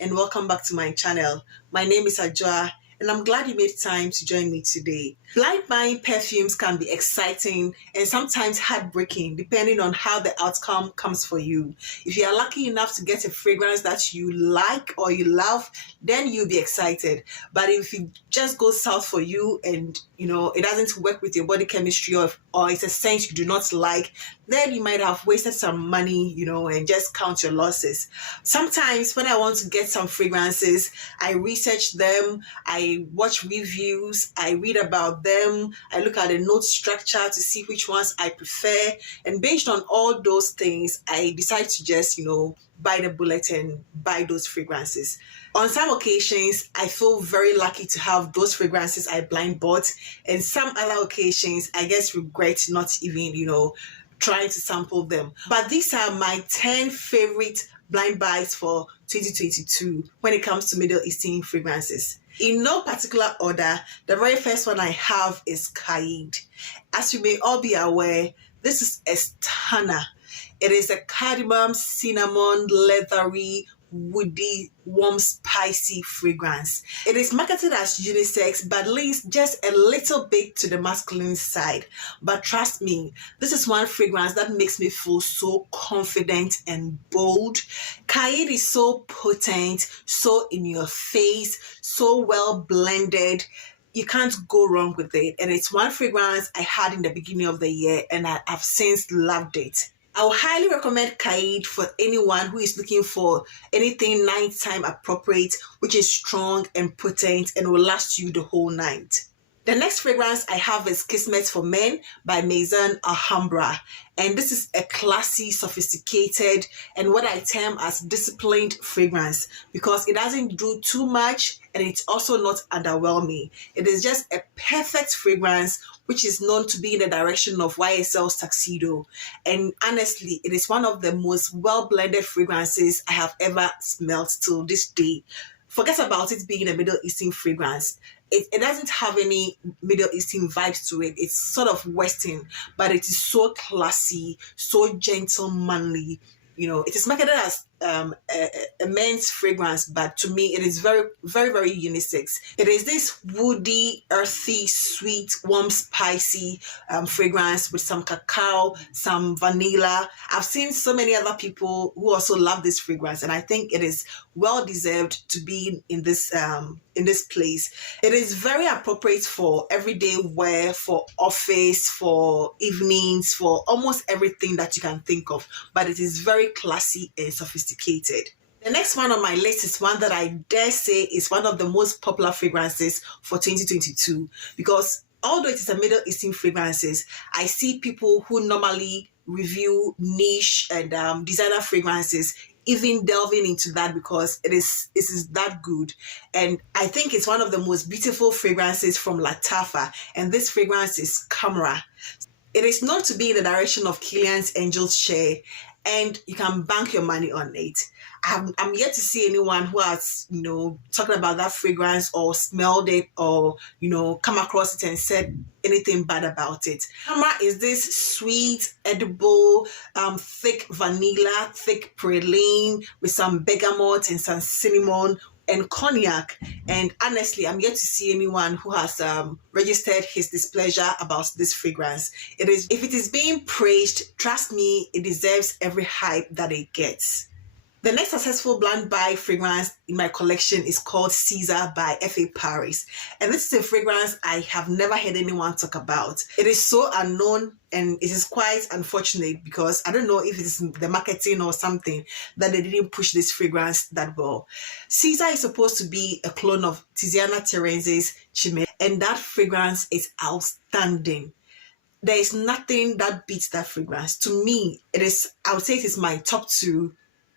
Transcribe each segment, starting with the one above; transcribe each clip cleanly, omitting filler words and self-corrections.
and welcome back to my channel. My name is Ajward and I'm glad you made time to join me today. Blind buying perfumes can be exciting and sometimes heartbreaking depending on how the outcome comes for you. If you are lucky enough to get a fragrance that you like or you love, then you'll be excited. But if it just goes south for you and it doesn't work with your body chemistry or it's a scent you do not like, then you might have wasted some money, and just count your losses. Sometimes when I want to get some fragrances, I research them, I watch reviews, I read about them, I look at the note structure to see which ones I prefer. And based on all those things, I decide to just, bite the bullet and buy those fragrances. On some occasions, I feel very lucky to have those fragrances I blind bought. And some other occasions, I just regret not even, trying to sample them. But these are my 10 favorite blind buys for 2022 when it comes to Middle Eastern fragrances. In no particular order, the very first one I have is Qaaed. As you may all be aware, this is a stunner. It is a cardamom, cinnamon, leathery, woody, warm, spicy fragrance. It is marketed as unisex but leans just a little bit to the masculine side. But trust me, this is one fragrance that makes me feel so confident and bold. Qaaed is so potent, so in your face, so well blended. You can't go wrong with it. And it's one fragrance I had in the beginning of the year and I've since loved it. I would highly recommend Qaaed for anyone who is looking for anything nighttime appropriate, which is strong and potent and will last you the whole night. The next fragrance I have is Kismet for Men by Maison Alhambra. And this is a classy, sophisticated, and what I term as disciplined fragrance because it doesn't do too much and it's also not underwhelming. It is just a perfect fragrance which is known to be in the direction of YSL's Tuxedo. And honestly, it is one of the most well-blended fragrances I have ever smelled till this day. Forget about it being a Middle Eastern fragrance. It doesn't have any Middle Eastern vibes to it. It's sort of Western, but it is so classy, so gentlemanly. It is marketed as a men's fragrance, but to me, it is very, very, very unisex. It is this woody, earthy, sweet, warm, spicy fragrance with some cacao, some vanilla. I've seen so many other people who also love this fragrance, and I think it is well deserved to be in this place. It is very appropriate for everyday wear, for office, for evenings, for almost everything that you can think of. But it is very classy and sophisticated. The next one on my list is one that I dare say is one of the most popular fragrances for 2022 because although it is a Middle Eastern fragrances, I see people who normally review niche and designer fragrances even delving into that because it is that good. And I think it's one of the most beautiful fragrances from Lattafa, and this fragrance is Khamrah. It is known to be in the direction of Kilian's Angel's Share, and you can bank your money on it. I'm yet to see anyone who has, talking about that fragrance or smelled it or, come across it and said anything bad about it. Khamrah is this sweet, edible, thick vanilla, thick praline with some bergamot and some cinnamon and cognac. And honestly, I'm yet to see anyone who has registered his displeasure about this fragrance. If it is being praised, trust me, it deserves every hype that it gets. The next successful blind buy fragrance in my collection is called Ceasar by F.A. Paris. And this is a fragrance I have never heard anyone talk about. It is so unknown and it is quite unfortunate because I don't know if it's the marketing or something that they didn't push this fragrance that well. Ceasar is supposed to be a clone of Tiziana Terenzi's Chimay, and that fragrance is outstanding. There is nothing that beats that fragrance. To me, I would say it is my top 2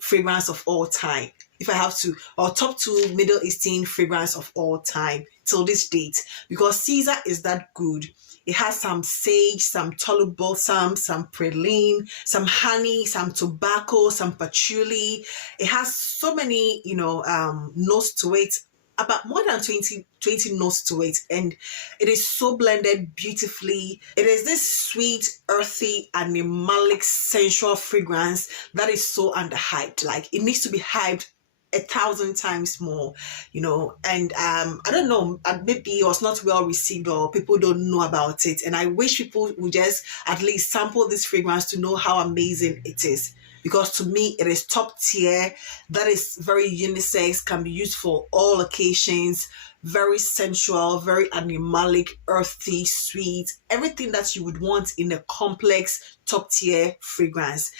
fragrance of all time, if I have to, or top 2 Middle Eastern fragrance of all time till this date, because Ceasar is that good. It has some sage, some tulip balsam, some praline, some honey, some tobacco, some patchouli. It has so many, notes to it, about more than 20 notes to it, and it is so blended beautifully. It is this sweet, earthy, animalic, sensual fragrance that is so underhyped. Like, it needs to be hyped 1,000 times more, and I don't know, maybe it was not well received or people don't know about it, and I wish people would just at least sample this fragrance to know how amazing it is, because to me it is top tier. That is very unisex, can be used for all occasions, very sensual, very animalic, earthy, sweet, everything that you would want in a complex top tier fragrance.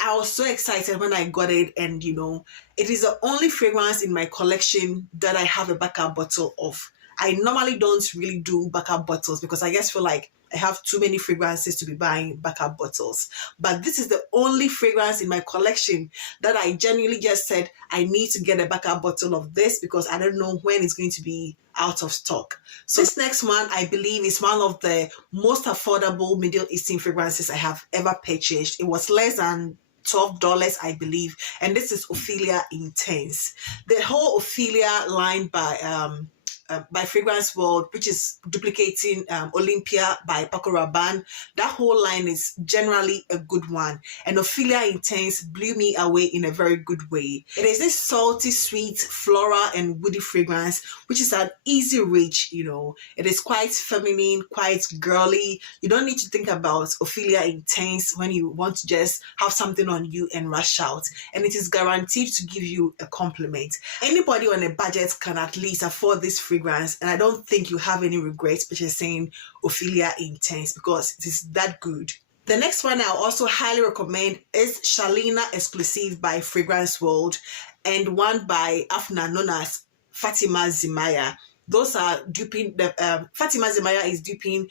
I was so excited when I got it, and it is the only fragrance in my collection that I have a backup bottle of. I normally don't really do backup bottles because I just feel like I have too many fragrances to be buying backup bottles. But this is the only fragrance in my collection that I genuinely just said I need to get a backup bottle of this because I don't know when it's going to be out of stock. So this next one, I believe, is one of the most affordable Middle Eastern fragrances I have ever purchased. It was less than $12, I believe, and this is Ophelia Intense. The whole Ophelia line by Fragrance World, which is duplicating Olympia by Paco Rabanne. That whole line is generally a good one, and Ophelia Intense blew me away in a very good way. It is this salty, sweet, floral and woody fragrance, which is an easy reach. It is quite feminine, quite girly. You don't need to think about Ophelia Intense when you want to just have something on you and rush out, and it is guaranteed to give you a compliment. Anybody on a budget can at least afford this fragrance, and I don't think you have any regrets purchasing Ophelia Intense because it is that good. The next one I'll also highly recommend is Shalina Exclusif by Fragrance World, and one by Afnan known as Fatima Zimaya. Those are duping Fatima Zimaya is duping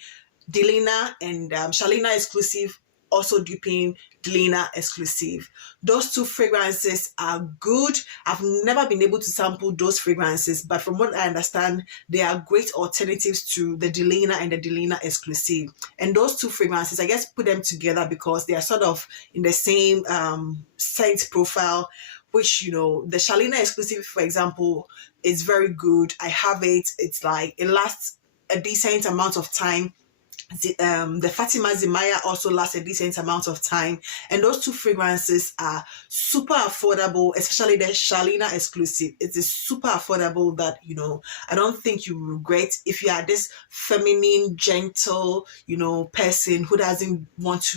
Delina, and Shalina Exclusif also duping Delina Exclusif. Those two fragrances are good. I've never been able to sample those fragrances, but from what I understand, they are great alternatives to the Delina and the Delina Exclusif. And those two fragrances, I guess, put them together because they are sort of in the same scent profile, which, the Charlena Exclusif, for example, is very good. I have it. It's like, it lasts a decent amount of time. The Fatima Zimaya also lasts a decent amount of time, and those two fragrances are super affordable, especially the Charlena Exclusif. It is super affordable that I don't think you regret if you are this feminine, gentle person who doesn't want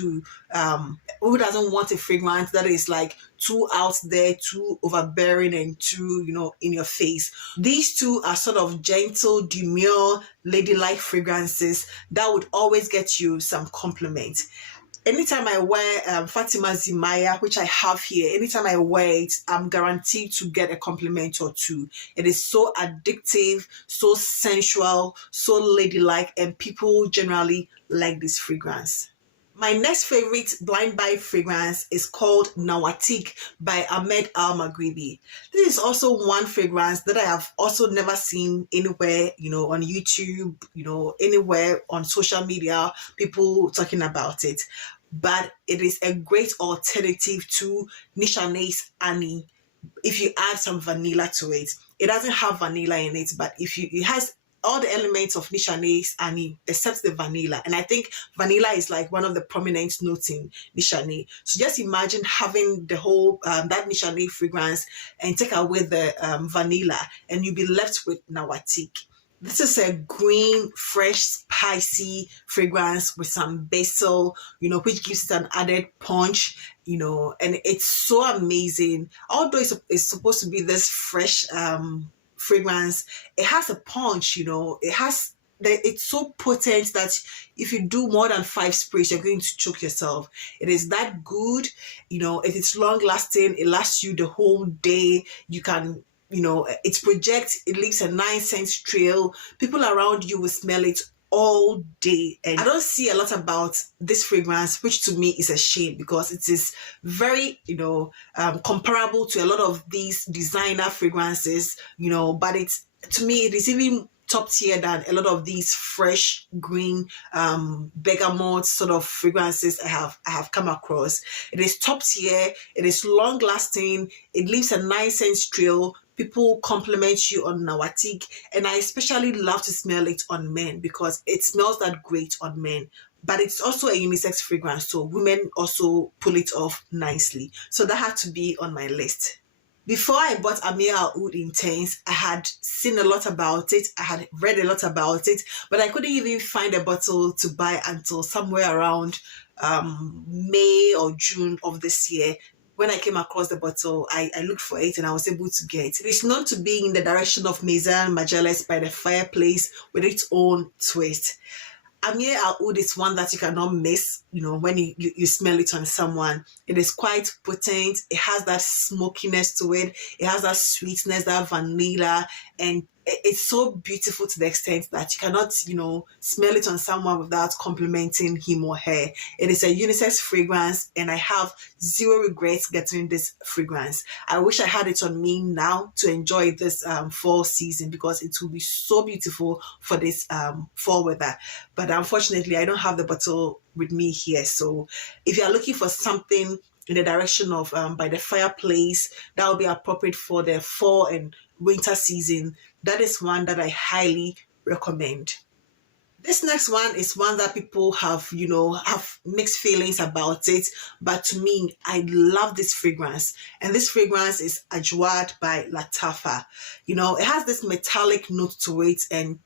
a fragrance that is like too out there, too overbearing, and too in your face. These two are sort of gentle, demure, ladylike fragrances that would always get you some compliment. Anytime I wear Fatima Zimaya, which I have here, anytime I wear it, I'm guaranteed to get a compliment or two. It is so addictive, so sensual, so ladylike, and people generally like this fragrance. My next favorite blind buy fragrance is called Nawatik by Ahmed Al Magribi. This is also one fragrance that I have also never seen anywhere, on YouTube, anywhere on social media, people talking about it. But it is a great alternative to Nishane's Annie if you add some vanilla to it. It doesn't have vanilla in it, but it has all the elements of Nishane's Annie except the vanilla, and I think vanilla is like one of the prominent notes in Nishane. So just imagine having the whole that Nishane fragrance and take away the vanilla, and you'll be left with Nawatique. This is a green, fresh, spicy fragrance with some basil, which gives it an added punch, and it's so amazing. Although it's supposed to be this fresh fragrance, it has a punch. It's so potent that if you do more than 5 sprays, you're going to choke yourself. It is that good. It is long lasting. It lasts you the whole day. You can, it projects, it leaves a nice scent trail. People around you will smell it all day, and I don't see a lot about this fragrance, which to me is a shame because it is very comparable to a lot of these designer fragrances, but to me it is even top tier than a lot of these fresh green bergamot sort of fragrances I have come across. It is top tier, it is long lasting, it leaves a nice scent trail. People compliment you on Nawatik, and I especially love to smell it on men because it smells that great on men. But it's also a unisex fragrance, so women also pull it off nicely. So that had to be on my list. Before I bought Amir Al Oudh Intense, I had seen a lot about it. I had read a lot about it, but I couldn't even find a bottle to buy until somewhere around May or June of this year. When I came across the bottle, I looked for it and I was able to get it. It's known to be in the direction of Maison Alhambra by the fireplace with its own twist. Amir Al Oudh is one that you cannot miss, when you smell it on someone. It is quite potent. It has that smokiness to it. It has that sweetness, that vanilla, and it's so beautiful to the extent that you cannot, smell it on someone without complimenting him or her. It is a unisex fragrance, and I have zero regrets getting this fragrance. I wish I had it on me now to enjoy this fall season, because it will be so beautiful for this fall weather. But unfortunately, I don't have the bottle with me here. So if you are looking for something in the direction of by the fireplace that will be appropriate for the fall and winter season, that is one that I highly recommend. This next one is one that people have mixed feelings about it, but to me, I love this fragrance. And this fragrance is Ajwad by Lattafa. It has this metallic note to it, and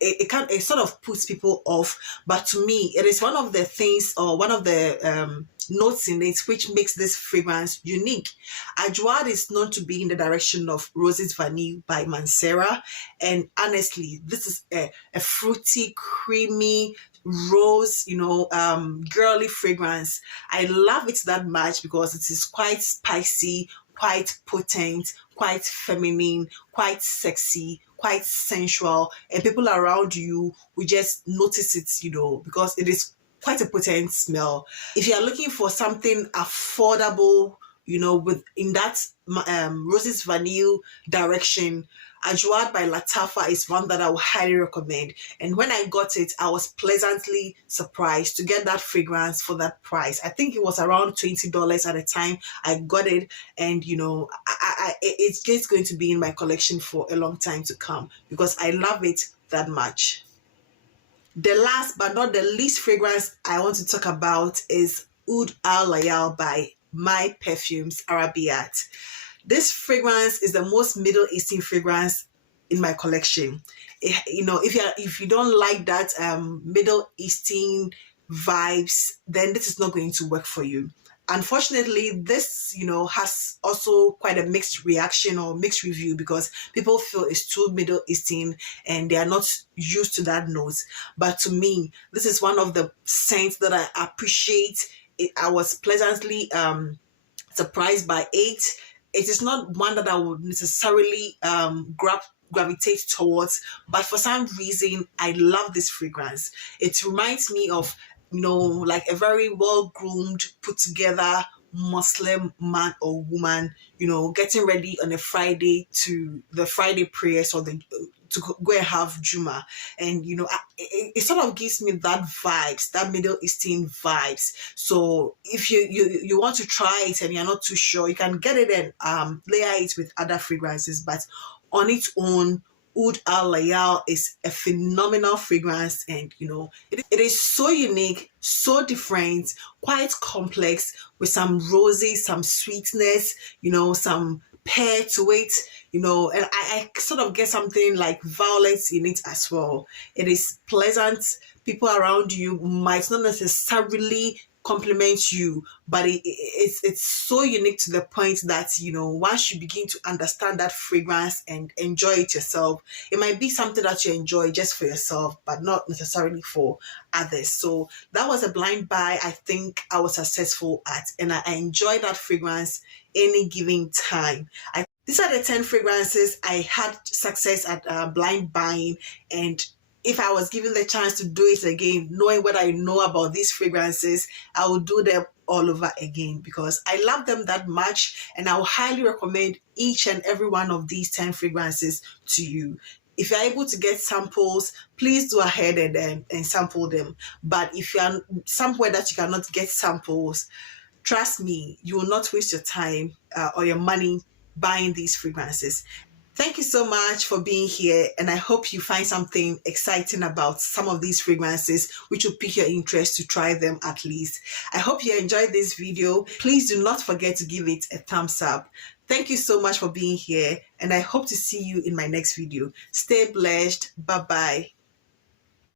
it sort of puts people off, but to me it is one of the things, or one of the notes in it, which makes this fragrance unique. Ajwad is known to be in the direction of Roses Vanille by Mancera, and honestly, this is a fruity, creamy rose, girly fragrance. I love it that much because it is quite spicy, quite potent, quite feminine, quite sexy, quite sensual, and people around you will just notice it, because it is quite a potent smell. If you are looking for something affordable, in that Roses Vanille direction, Ajwad by Lattafa is one that I would highly recommend. And when I got it, I was pleasantly surprised to get that fragrance for that price. I think it was around $20 at the time I got it, and it's just going to be in my collection for a long time to come because I love it that much. The last but not the least fragrance I want to talk about is Oud Al Layl by My Perfumes Arabiat. This fragrance is the most Middle Eastern fragrance in my collection. If you don't like that Middle Eastern vibes, then this is not going to work for you. Unfortunately, this has also quite a mixed reaction or mixed review, because people feel it's too Middle Eastern and they are not used to that note. But to me, this is one of the scents that I appreciate. I was pleasantly surprised by it. It is not one that I would necessarily gravitate towards, but for some reason I love this fragrance. It reminds me of like a very well-groomed, put together Muslim man or woman, getting ready on a Friday to the Friday prayers, or to go and have Juma. And it sort of gives me that vibes, that Middle Eastern vibes. So if you want to try it and you're not too sure, you can get it and layer it with other fragrances. But on its own, Oud Al Layl is a phenomenal fragrance, and it is so unique, so different, quite complex, with some rosy, some sweetness, some pear to it, and I sort of get something like violets in it as well. It is pleasant. People around you might not necessarily compliment you, but it's so unique to the point that once you begin to understand that fragrance and enjoy it yourself, it might be something that you enjoy just for yourself, but not necessarily for others. So that was a blind buy I think I was successful at, and I enjoy that fragrance any given time. These are the 10 fragrances I had success at blind buying, and if I was given the chance to do it again, knowing what I know about these fragrances, I would do them all over again, because I love them that much, and I would highly recommend each and every one of these 10 fragrances to you. If you're able to get samples, please go ahead and sample them. But if you're somewhere that you cannot get samples, trust me, you will not waste your time or your money buying these fragrances. Thank you so much for being here, and I hope you find something exciting about some of these fragrances which will pique your interest to try them at least. I hope you enjoyed this video. Please do not forget to give it a thumbs up. Thank you so much for being here, and I hope to see you in my next video. Stay blessed. Bye-bye.